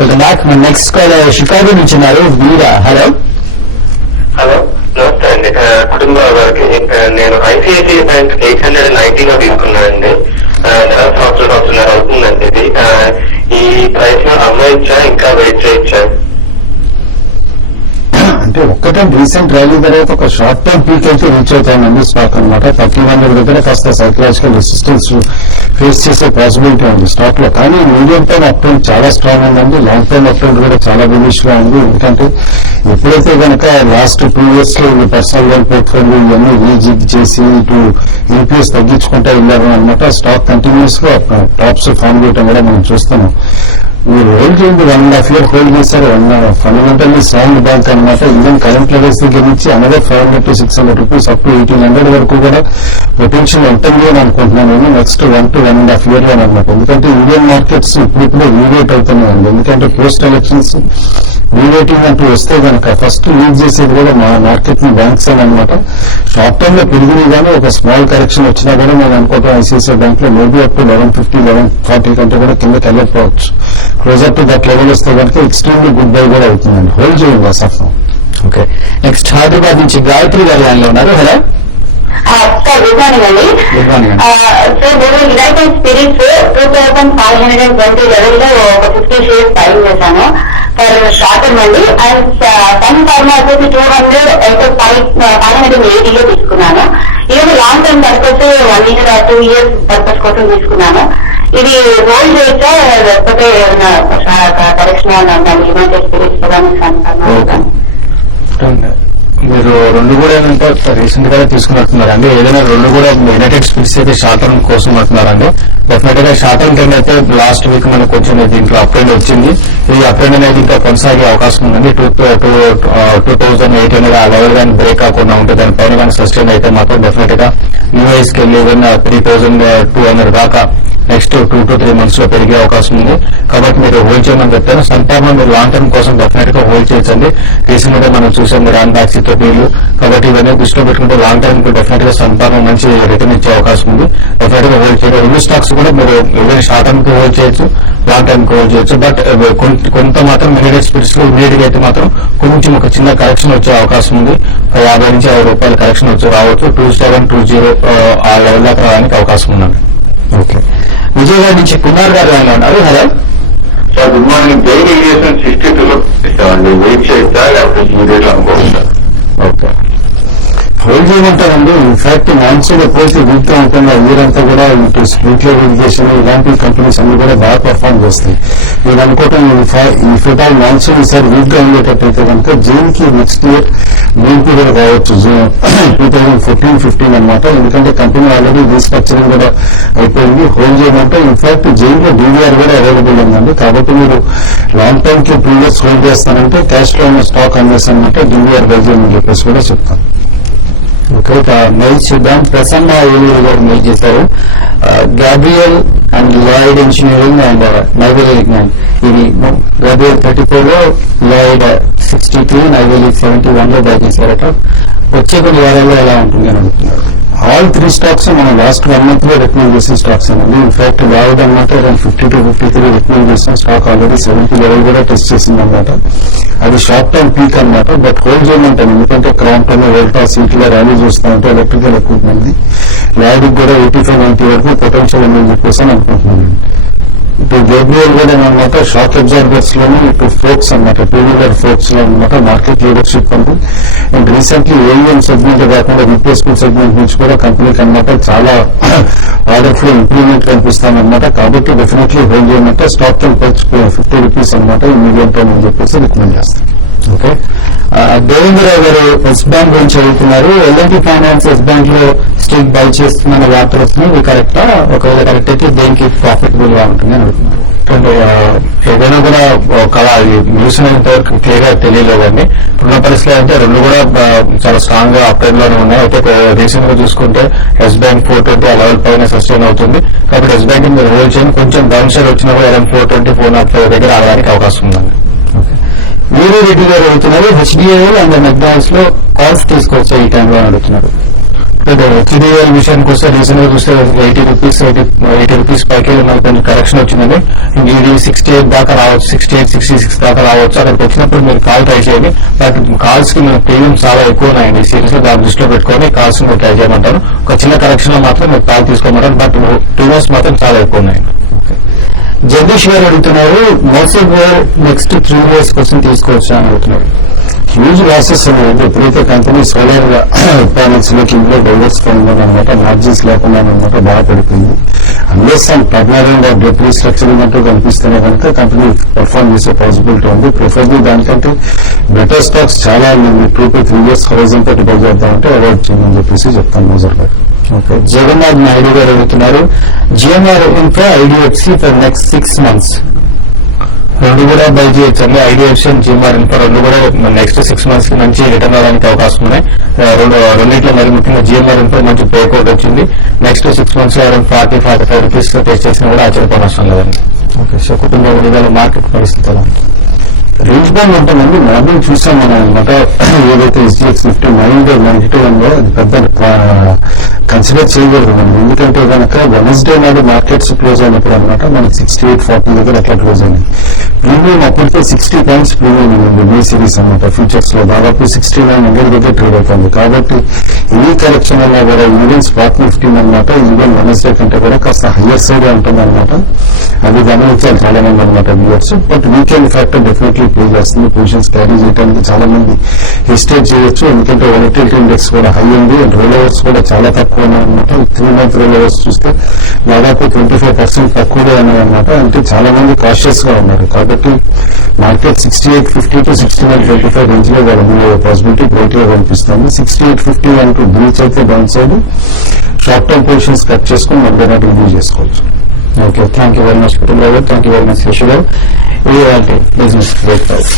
Welcome back. మన next call Chicago నుంచి ఉన్నారు వీరా. హలో హలో, నమస్తే అండి. కుటుంబ వారికి నేను ఐసిఐసిఐ బ్యాంక్ 890 లో తీసుకున్నానండి. సంవత్సరాలు అవుతుందండి. ఇది ఈ ప్రైస్ లో అమ్మేయచ్చా, ఇంకా వెయిట్ చేయొచ్చా? అంటే ఒక్కటే రీసెంట్ ర్యాలీ తర్వాత ఒక షార్ట్ టర్మ్ పీక్ అయితే రీచ్ అవుతాయండి స్టాక్ అనమాట. 1300 దగ్గర కాస్త సైకలాజికల్ రెసిస్టెన్స్ ఫేస్ చేసే పాసిబిలిటీ ఉంది స్టాక్ లో. కానీ మీడియం టర్మ్ అప్ ట్రెండ్ చాలా స్ట్రాంగ్ ఉందండి. లాంగ్ టర్మ్ అప్ ట్రెండ్ కూడా చాలా బులిష్ గా ఉంది. ఎందుకంటే ఎప్పుడైతే కనుక లాస్ట్ 2 years లో ఈ పర్సనల్ లోన్ పోర్ట్ఫోలియో ఇవన్నీ రీజిగ్ చేసి ఇటు యూపీఎస్ తగ్గించుకుంటా వెళ్ళారు అనమాట. స్టాక్ కంటిన్యూస్ గా టాప్స్ ఫామ్ చేయడం కూడా మనం చూస్తున్నాం. మీరు హోల్డ్ చేయండి, 1.5 year హోల్డ్ చేశారు. ఫండమెంటల్లీ స్ట్రాంగ్ బ్యాంక్ అనమాట. ఈవెన్ కరెంట్ లెవెల్స్ దగ్గర నుంచి another 500 to 600 rupees up to 1800 వరకు కూడా పొటెన్షియల్ ఉంటుంది అని అనుకుంటున్నాను నేను నెక్స్ట్ 1 to 1.5 year లో అనమాట. ఎందుకంటే ఇండియన్ మార్కెట్స్ ఇప్పుడిప్పుడే రీవేట్ అవుతున్నాయండి. ఎందుకంటే పోస్ట్ ఎలక్షన్స్ రీవేటింగ్ అంటూ వస్తే కనుక ఫస్ట్ లీడ్ చేసేది కూడా మా మార్కెట్ ని బ్యాంక్స్ అనమాట. షార్ట్ టర్మ్ లో పెరిగినాయి కానీ ఒక స్మాల్ కరెక్షన్ వచ్చినా కూడా నేను అనుకుంటాం ఐసిఐసిఐ బ్యాంక్ లో మేబీ అప్ టు 1150, 1140 కంటే కూడా కిందకి వెళ్ళకపోవచ్చు. క్లోజర్ టు దట్ లెవెల్ వస్తే కనుక ఎక్స్ట్రీమ్లీ గుడ్ బై కూడా అవుతుందండి. హోల్డ్ చేయండి అసలు. ఓకే, నెక్స్ట్ హైదరాబాద్ నుంచి గాయత్రి గారు లైన్ లో ఉన్నారు. హలో సార్, గుడ్ మార్నింగ్ అండి. Good morning. సార్, నేను యునైటెడ్ స్పిరిట్స్ 2520 లెవెల్ లో ఒక 50 షేర్స్ బయింగ్ చేశాను ఫర్ షార్ట్ టర్మ్ అండి. అండ్ సన్ ఫార్మా వచ్చేసి 580 లో తీసుకున్నాను. ఇది long term purpose 1 year or 2 years purpose కోసం తీసుకున్నాను. ఇది హోల్డ్ చేయొచ్చా, లేకపోతే కరెక్షన్ యునైటెడ్ స్పిరిట్స్ కానీ సన్ ఫార్మా? మీరు రెండు కూడా ఏంటంటే రీసెంట్ గా తీసుకున్నట్టున్నారు అండి. ఏదైనా రెండు కూడా యునైటెడ్ స్పిరిట్స్ అయితే షార్ట్ టర్మ్ కోసం అంటున్నారండి. డెఫినెట్ గా షార్ట్ టర్మ్ ట్రెండ్ అయితే లాస్ట్ వీక్ మనకు కొంచెం దీంట్లో అప్ ట్రెండ్ వచ్చింది. ఈ అప్ ట్రెండ్ అనేది ఇంకా కొనసాగే అవకాశం ఉందండి. 2800 ఆ లెవెల్ కానీ బ్రేక్ కాకుండా ఉంటే దానిపైన కానీ సస్టైన్ అయితే మాత్రం డెఫినెట్ గా యూఎస్ కి వెళ్ళి 3200 దాకా నెక్స్ట్ 2 to 3 months లో పెరిగే అవకాశం ఉంది. కాబట్టి మీరు హోల్డ్ చేయమని చెప్తాను. సంతానం మీరు లాంగ్ టర్మ్ కోసం డెఫినెట్ గా హోల్డ్ చేయొచ్చండి. రీసెంట్ గా మనం చూసాం రాన్ బ్యాక్స్ వీళ్ళు. కాబట్టి ఇవన్నీ దృష్టిలో పెట్టుకుంటే లాంగ్ టర్మ్ కు డెఫినెట్ గా సంతానం మంచి రిటర్న్ ఇచ్చే అవకాశం ఉంది. డెఫినెట్ గా హోల్డ్ చేయాలి. రెండు స్టాక్స్ కూడా మీరు ఏదైనా షార్ట్ టర్మ్ కి హోల్డ్ చేయొచ్చు, లాంగ్ టర్మ్ కి హోల్డ్ చేయొచ్చు. బట్ కొంత మాత్రం యునైటెడ్ స్పిరిట్స్ లో ఇమీడియట్ అయితే మాత్రం కొంచెం ఒక చిన్న కరెక్షన్ వచ్చే అవకాశం ఉంది. 50 నుంచి 60 రూపాయల కరెక్షన్ వచ్చి రావచ్చు. 2720 ఆ లెవెల్ దాకా రావడానికి అవకాశం ఉందండి. ఓకే, విజయవాడ నుంచి కుమార్ గారు లైన్ లో ఉన్నారు. Hello sir, good morning. Daily investment 62 లో ఇస్తామండి. వెయిట్ చేయొచ్చా, లేకపోతే ఇమీడియట్ అనుకోవచ్చా? ఓకే, హోల్డ్ చేయమంటారండి. ఇన్ఫాక్ట్ మాన్సూన్ ఎప్పుడైతే వీక్ గా ఉంటుందో వీరంతా కూడా ఇటు స్ప్లిట్ ఇరిగేషన్ ఇలాంటి కంపెనీస్ అన్ని కూడా బాగా పర్ఫార్మ్ చేస్తాయి. నేను అనుకోవటం ఈ ఫిటాల్ మాన్సూన్ ఈసారి వీక్ గా ఉండేటట్టయితే కనుక జూన్ కి నెక్స్ట్ ఇయర్ మెయిన్ పీరియడ్ కావచ్చు, 2014-15 అనమాట. ఎందుకంటే కంపెనీ ఆల్రెడీ రీస్ట్రక్చరింగ్ కూడా అయిపోయింది. హోల్డ్ చేయమంటే ఇన్ఫాక్ట్ జైన్ లో డీవీఆర్ కూడా అవైలబుల్ ఉందండి. కాబట్టి మీరు లాంగ్ టర్మ్ కి 2 years హోల్డ్ చేస్తానంటే క్యాష్ లో ఉన్న స్టాక్ అమ్మేస్తానంటే డీవీఆర్ బై చేయమని చెప్పేసి కూడా చెప్తాను. ఓకే, మెయిల్ చూద్దాం. ప్రసన్న ఏలూరు గారు మెయిల్ చేశారు. Gabriel and Lloyd engineering and Neyveli Vignan, ఇది గ్యాబ్రియల్ 34 లో, లాయిడ్ 63, నైవేలి 71 లో బై చేశారట. వచ్చే కొన్ని వారాల్లో ఎలా ఉంటుంది అని అడుగుతున్నారు. ఆల్ 3 స్టాక్స్ మనం లాస్ట్ 1 month లో రికమెండ్ చేసిన స్టాక్స్ అండి. ఇన్ఫాక్ట్ లాయిడ్ అనమాట 50 to 53 రికమెండ్ చేసిన స్టాక్ ఆల్రెడీ 70 లెవెల్ కూడా టెస్ట్ చేసింది అనమాట. అది షార్ట్ టర్మ్ పీక్ అనమాట. బట్ హోల్డ్ చేయమంటాను. ఎందుకంటే క్రాంప్టన్, వోల్టాస్ వీటిలో ర్యాలీ చూస్తామంటే ఎలక్ట్రికల్ ఎక్విప్మెంట్ లాయిడ్ కూడా 85-90 వరకు పొటెన్షియల్ ఉందని చెప్పేసి అని అనుకుంటున్నాను. ఇటు గేబ్రియల్ కూడా అనమాట షాక్ అబ్జార్బర్స్ లోనే ఇటు ఫోక్స్ అనమాట, 2-wheeler ఫోక్స్ లో అనమాట మార్కెట్ లీడర్షిప్ ఉంది. అండ్ రీసెంట్లీ ఏఎం సెగ్మెంట్ కాకుండా రీప్లేస్మెంట్ సెగ్మెంట్ నుంచి కూడా కంపెనీకి అనమాట చాలా ఆర్డర్ ఫ్లో ఇంప్రూవ్మెంట్ కనిపిస్తామన్నమాట. కాబట్టి డెఫినెట్లీ హోల్డ్ చేయమంటే స్టాక్ టర్మ్ పర్చ్ 50 రూపీస్ అనమాట ఈ మీడియం టర్మ్ అని చెప్పేసి రికమెండ్ చేస్తాను. ఓకే, దేవేంద్రరావు గారు ఎస్ బ్యాంక్ గురించి అడుగుతున్నారు. ఎల్ఎన్టీ ఫైనాన్స్ ఎస్ బ్యాంక్ లో స్టేక్ బై చేస్తున్న వార్తలు వస్తున్నాయి, ఇది కరెక్టా? ఒకవేళ కరెక్ట్ అయితే దేనికి ప్రాఫిటబుల్ గా ఉంటుంది అని అడుగుతున్నారు. ఏదైనా కూడా ఒక న్యూస్ అనేది క్లియర్ గా తెలియలేదండి. ఇప్పుడున్న పరిస్థితులు అంటే రెండు కూడా చాలా స్ట్రాంగ్ గా అప్ ట్రెండ్ లోనే ఉన్నాయి. అయితే రీసెంట్ గా చూసుకుంటే ఎస్ బ్యాంక్ 420 ఆ లెవెల్ పైన సస్టైన్ అవుతుంది. కాబట్టి ఎస్ బ్యాంక్ మీరు హోల్డ్ చేయండి. కొంచెం డౌన్ సైడ్ వచ్చినా కూడా 420, 405 దగ్గర ఆడడానికి అవకాశం ఉందండి. వీరు రెడ్డి గారు అడుగుతున్నారు. హెచ్డిఐఎల్ అండ్ మెక్డానల్డ్స్ లో కాల్స్ తీసుకోవచ్చా ఈ టైంలో అడుగుతున్నారు. హెచ్డిఎల్ విషయానికి వస్తే రీసెంట్ గా చూస్తే 80 రూపీస్ పైకి మనకు కొంచెం కరెక్షన్ వచ్చిందండి. ఇది 68 దాకా రావచ్చు, 66 దాకా రావచ్చు. అక్కడికి వచ్చినప్పుడు మీరు కాల్ ట్రై చేయండి. బట్ కాల్స్ కి మన ప్రీమియం చాలా ఎక్కువ ఉన్నాయండి సిరీస్ లో. దాన్ని దృష్టిలో పెట్టుకొని కాల్స్ మీరు ట్రై చేయమంటారు. ఒక చిన్న కరెక్షన్ లో మాత్రం మీరు కాల్ తీసుకోమంటారు. బట్ ప్రీమియమ్స్ మాత్రం చాలా ఎక్కువ ఉన్నాయండి. జగదీష్ గారు అడుగుతున్నారు, మోసెడ్ నెక్స్ట్ 3 years కోసం తీసుకోవచ్చా అని అడుగుతున్నారు. హ్యూజ్ లాసెస్ ఉన్నాయి. ఎప్పుడైతే కంపెనీ సోలార్ ప్యానల్స్ లోకి ఇందులో డైవర్సిఫైందనమాట, మార్జిన్స్ లేకుండా అనమాట బాగా పడిపోయింది. Unless some permanent or debt restructuring అంటూ కనిపిస్తేనే కనుక కంపెనీ పర్ఫార్మ్ చేసే పాసిబిలిటీ ఉంది. ప్రిఫర్లీ దానికంటే బెటర్ స్టాక్స్ చాలా ఉంది. 2 to 3 years హోరైజన్ పెట్టి బై చేద్దామంటే అవాయిడ్ చేయమని చెప్పేసి చెప్తాను మోజర్ గారు. ఓకే, జగన్నాథ్ నాయుడు గారు అడుగుతున్నారు, GMR infra IDFC for next 6 months రెండు కూడా బై చేయొచ్చు అండి. ఐడిఎఫ్సి అండ్ జిఎంఆర్ ఇన్ఫ్రా రెండు కూడా నెక్స్ట్ 6 months కి మంచి రిటర్న్ రావడానికి అవకాశం ఉన్నాయి. రెండింటిలో మరి ముఖ్యంగా జిఎంఆర్ ఇన్ఫ్రా మంచి బ్రేక్అవుట్ వచ్చింది. నెక్స్ట్ 6 months లో అరౌండ్ 40-45 రూపీస్ లో టెస్ట్ చేసినా కూడా ఆశ్చర్యపోనవసరం లేదండి. ఓకే, సో కుటుంబ విధాల మార్కెట్ పరిస్థితులు రేంజ్ బాండ్ ఉంటుందండి. మార్నింగ్ చూసాం మనం అనమాట. ఏదైతే SGX Nifty 992 ఉందో అది పెద్ద కన్సిడర్ చేయకూడదు మనం. ఎందుకంటే కనుక వెనస్డే నాడు మార్కెట్స్ క్లోజ్ అయినప్పుడు అనమాట మనకి 68.40 దగ్గర అట్లా క్లోజ్ అయింది. ప్రీమియం అప్పటికే 60 points ప్రీమియం ఉంది బి సిరీస్ అనమాట. ఫ్యూచర్స్ లో దాదాపు 6900 దగ్గర ట్రేడ్ అవుతుంది. కాబట్టి ఈ కరెక్షన్ అన్నా కూడా ఈవెన్ స్పాట్ నిఫ్టీ అనమాట ఈవెన్ వెనస్డే కంటే కూడా కాస్త హయ్యర్ సైడ్ ఉంటుంది అనమాట. అది గమనించాలి చాలా మంది అనమాట viewers. But weekend factor definitely play చేస్తుంది. పొజిషన్స్ క్యారీ చేయడానికి చాలా మంది హెసిటేట్ చేయొచ్చు. ఎందుకంటే వొలటిలిటీ ఇండెక్స్ కూడా హై ఉంది అండ్ రోల్ ఓవర్స్ కూడా చాలా తక్కువ ఉన్నాయన్నమాట. 3 month రోల్ ఓవర్స్ చూస్తే దాదాపు 25% తక్కువగా ఉన్నాయన్నమాట. అంటే చాలా మంది కాషియస్ గా ఉన్నారు. కాబట్టి మార్కెట్ 68.50 to 69.25 రేంజ్ లో వాళ్ళ మూవ్ పాసిబిలిటీ బ్రేక్ గా కనిపిస్తుంది. 68.50 అంటూ బ్రీచ్ అయితే down side short term positions cut చేసుకుని మళ్ళీ రివ్యూ చేసుకోవచ్చు. Okay, thank you very much Kutumba గారు. Thank you very much Sashi గారు. ఇది బిజినెస్ బ్రేక్ఫాస్ట్.